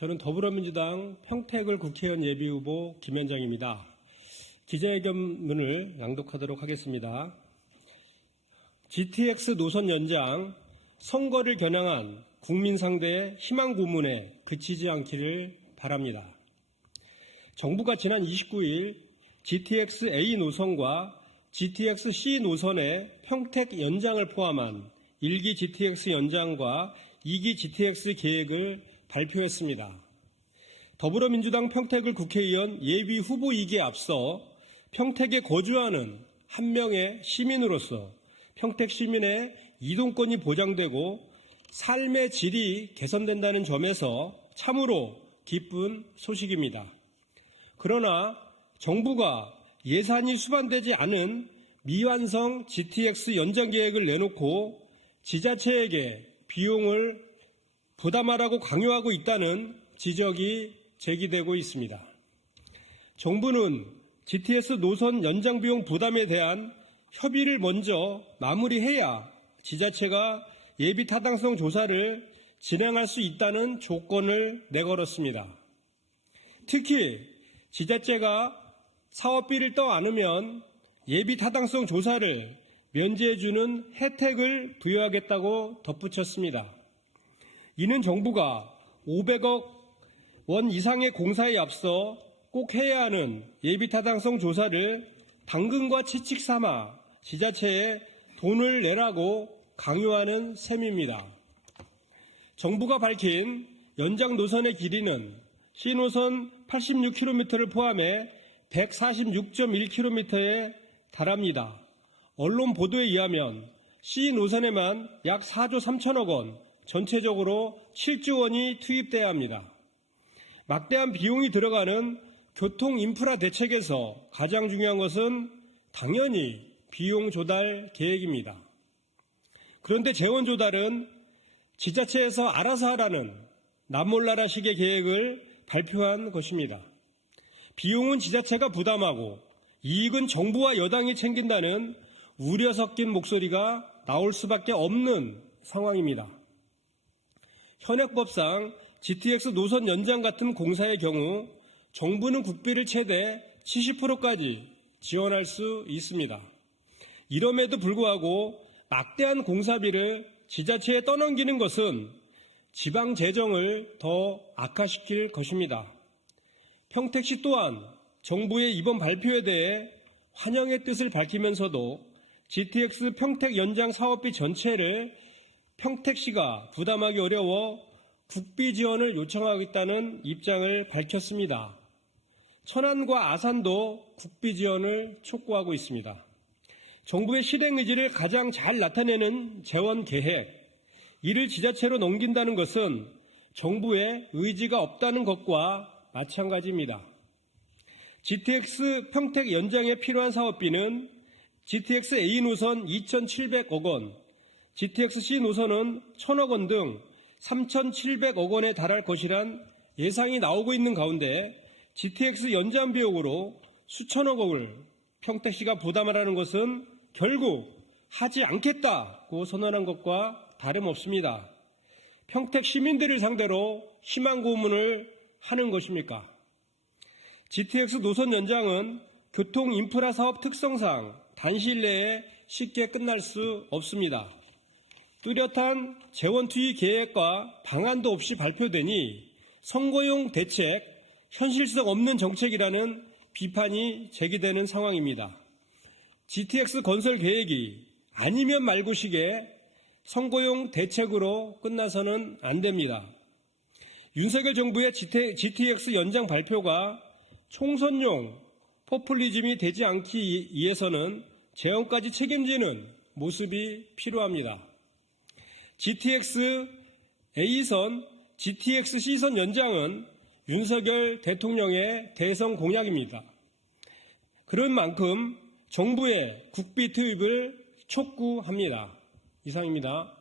저는 더불어민주당 평택을 국회의원 예비후보 김현정입니다. 기자회견문을 낭독하도록 하겠습니다. GTX 노선 연장, 선거를 겨냥한 국민 상대의 희망 고문에 그치지 않기를 바랍니다. 정부가 지난 29일 GTX A 노선과 GTX C 노선의 평택 연장을 포함한 1기 GTX 연장과 2기 GTX 계획을 발표했습니다. 더불어민주당 평택을 국회의원 예비 후보이기에 앞서 평택에 거주하는 한 명의 시민으로서 평택 시민의 이동권이 보장되고 삶의 질이 개선된다는 점에서 참으로 기쁜 소식입니다. 그러나 정부가 예산이 수반되지 않은 미완성 GTX 연장 계획을 내놓고 지자체에게 비용을 부담하라고 강요하고 있다는 지적이 제기되고 있습니다. 정부는 GTX 노선 연장 비용 부담에 대한 협의를 먼저 마무리해야 지자체가 예비 타당성 조사를 진행할 수 있다는 조건을 내걸었습니다. 특히 지자체가 사업비를 떠안으면 예비 타당성 조사를 면제해주는 혜택을 부여하겠다고 덧붙였습니다. 이는 정부가 500억 원 이상의 공사에 앞서 꼭 해야 하는 예비 타당성 조사를 당근과 채찍 삼아 지자체에 돈을 내라고 강요하는 셈입니다. 정부가 밝힌 연장 노선의 길이는 C노선 86km를 포함해 146.1km에 달합니다. 언론 보도에 의하면 C노선에만 약 4조 3천억 원, 전체적으로 7조 원이 투입돼야 합니다. 막대한 비용이 들어가는 교통 인프라 대책에서 가장 중요한 것은 당연히 비용 조달 계획입니다. 그런데 재원 조달은 지자체에서 알아서 하라는 남몰라라식의 계획을 발표한 것입니다. 비용은 지자체가 부담하고 이익은 정부와 여당이 챙긴다는 우려 섞인 목소리가 나올 수밖에 없는 상황입니다. 현행법상 GTX 노선 연장 같은 공사의 경우 정부는 국비를 최대 70%까지 지원할 수 있습니다. 이럼에도 불구하고 막대한 공사비를 지자체에 떠넘기는 것은 지방 재정을 더 악화시킬 것입니다. 평택시 또한 정부의 이번 발표에 대해 환영의 뜻을 밝히면서도 GTX 평택 연장 사업비 전체를 평택시가 부담하기 어려워 국비 지원을 요청하겠다는 입장을 밝혔습니다. 천안과 아산도 국비 지원을 촉구하고 있습니다. 정부의 실행 의지를 가장 잘 나타내는 재원 계획, 이를 지자체로 넘긴다는 것은 정부의 의지가 없다는 것과 마찬가지입니다. GTX 평택 연장에 필요한 사업비는 GTX A 노선 2,700억 원, GTX C 노선은 1,000억 원 등 3,700억 원에 달할 것이란 예상이 나오고 있는 가운데 GTX 연장 비용으로 수천억 원을 평택시가 부담하라는 것은 결국 하지 않겠다고 선언한 것과 다름없습니다. 평택 시민들을 상대로 희망 고문을 하는 것입니까? GTX 노선 연장은 교통 인프라 사업 특성상 단시일 내에 쉽게 끝날 수 없습니다. 뚜렷한 재원 투입 계획과 방안도 없이 발표되니 선거용 대책, 현실성 없는 정책이라는 비판이 제기되는 상황입니다. GTX 건설 계획이 아니면 말고식의 선거용 대책으로 끝나서는 안 됩니다. 윤석열 정부의 GTX 연장 발표가 총선용 포퓰리즘이 되지 않기 위해서는 재원까지 책임지는 모습이 필요합니다. GTX A선, GTX C선 연장은 윤석열 대통령의 대선 공약입니다. 그런 만큼 정부의 국비 투입을 촉구합니다. 이상입니다.